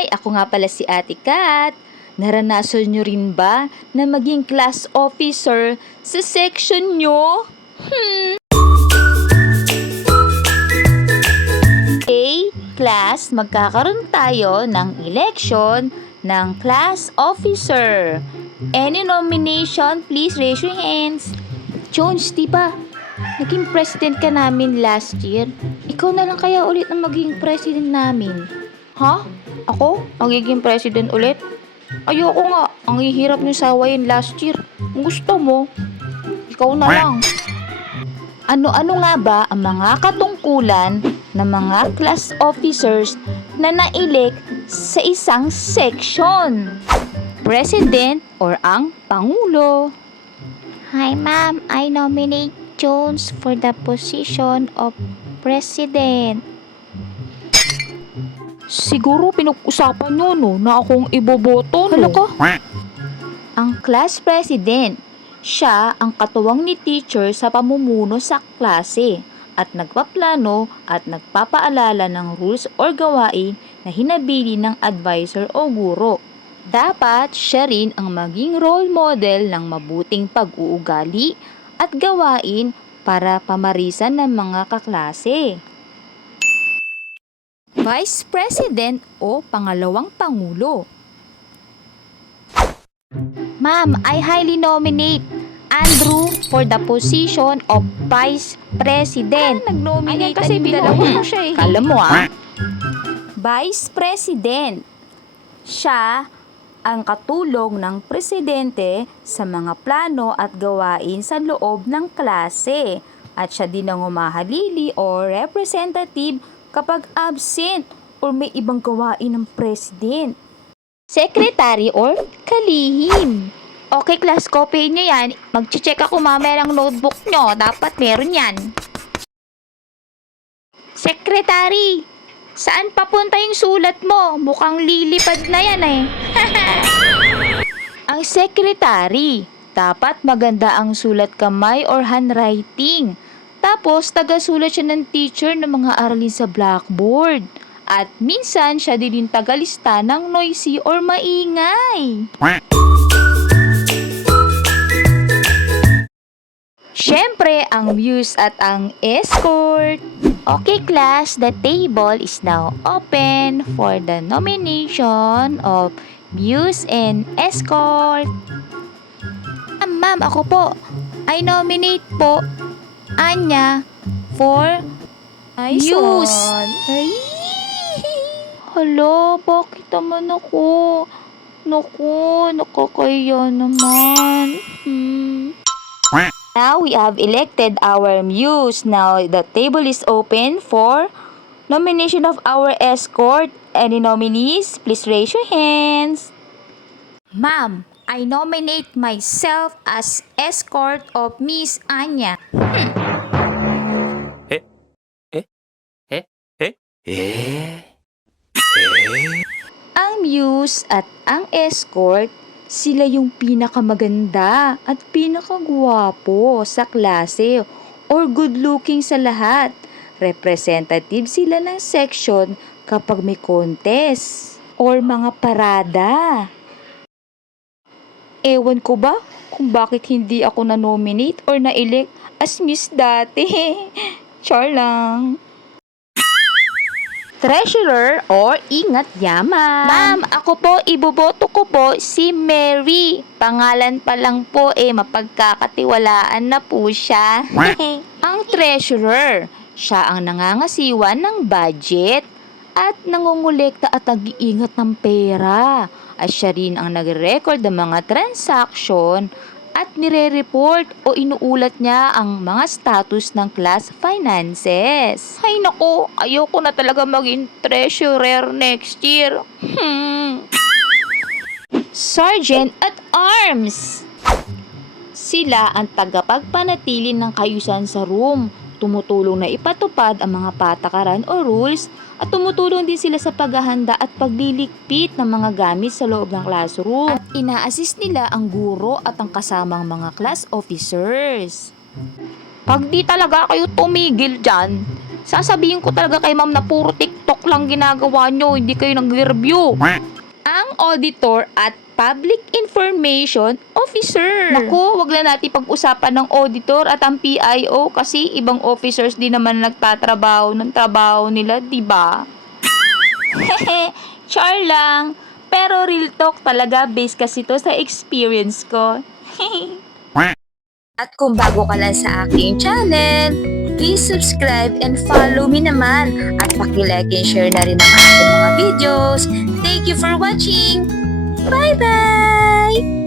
Hi! Ako nga pala si Ate Kat. Naranasan nyo rin ba na maging class officer sa section nyo? Okay, class, magkakaroon tayo ng election ng class officer. Any nomination, please raise your hands. Jones, di ba? Naging president ka namin last year. Ikaw na lang kaya ulit ang maging president namin. Ha? Ako? Magiging president ulit? Ayoko nga. Ang hihirap nyo sawayin last year. Kung gusto mo, ikaw na lang. Ano-ano nga ba ang mga katungkulan ng mga class officers na na-elect sa isang section? President or ang Pangulo? Hi ma'am, I nominate Jones for the position of President. Siguro pinag-usapan nyo no, na akong iboboto no? Hala ko? Ang class president, siya ang katuwang ni teacher sa pamumuno sa klase at nagpaplano at nagpapaalala ng rules or gawain na hinabili ng advisor o guro. Dapat siya rin ang maging role model ng mabuting pag-uugali at gawain para pamarisan ng mga kaklase. Vice President o pangalawang Pangulo. Ma'am, I highly nominate Andrew for the position of Vice President. Nag-nominate kasi dalawa siya eh. Kala mo Vice President. Siya ang katulong ng presidente sa mga plano at gawain sa loob ng klase. At siya din ang humahalili o representative kapag absent or may ibang gawain ng president. Secretary or kalihim. Okay, class, copy nyo yan. Mag-check ako mamaya ng notebook nyo. Dapat meron yan. Secretary, saan papunta yung sulat mo? Mukhang lilipad na yan eh. Ang secretary, dapat maganda ang sulat kamay or handwriting. Tapos, taga-sulat siya ng teacher ng mga aralin sa blackboard. At minsan, siya din yung tagalista ng noisy or maingay. Siyempre, ang muse at ang escort. Okay, class, the table is now open for the nomination of muse and escort. Ma'am, ako po. I nominate po Anya for muse. Ay. Hala, bakit naman ako? Naku, nakakaya naman. Now we have elected our muse. Now the table is open for nomination of our escort. Any nominees? Please raise your hands. Ma'am, I nominate myself as escort of Miss Anya. Ang muse at ang escort, sila yung pinakamaganda at pinakagwapo sa klase or good looking sa lahat. Representative sila ng section kapag may contest or mga parada. Ewan ko ba kung bakit hindi ako na-nominate or na-elect as Miss dati. Char lang. Treasurer or ingat yaman. Ma'am, ako po, iboboto ko po si Mary. Pangalan pa lang po mapagkakatiwalaan na po siya. Ang treasurer, siya ang nangangasiwa ng budget at nangungulekta at nag-iingat ng pera. At siya rin ang nag-record ng mga transaction at nire-report o inuulat niya ang mga status ng class finances. Ay nako, ayoko na talaga maging treasurer next year. Sergeant at Arms. Sila ang tagapagpanatili ng kayusan sa room. Tumutulong na ipatupad ang mga patakaran o rules at tumutulong din sila sa paghahanda at pagliligpit ng mga gamit sa loob ng classroom. At ina-assist nila ang guro at ang kasamang mga class officers. Pag di talaga kayo tumigil dyan, Sasabihin ko talaga kay ma'am na puro TikTok lang ginagawa nyo, hindi kayo nag-review. Ang auditor at public information officer. Naku, wag na natin pag-usapan ng auditor at ang PIO kasi ibang officers din naman nagtatrabaho ng trabaho nila, di ba? Hehe, char lang. Pero real talk talaga, based kasi to sa experience ko. At kung bago ka lang sa aking channel, please subscribe and follow me naman. At paki-like and share na rin ang aking mga videos. Thank you for watching! Bye-bye!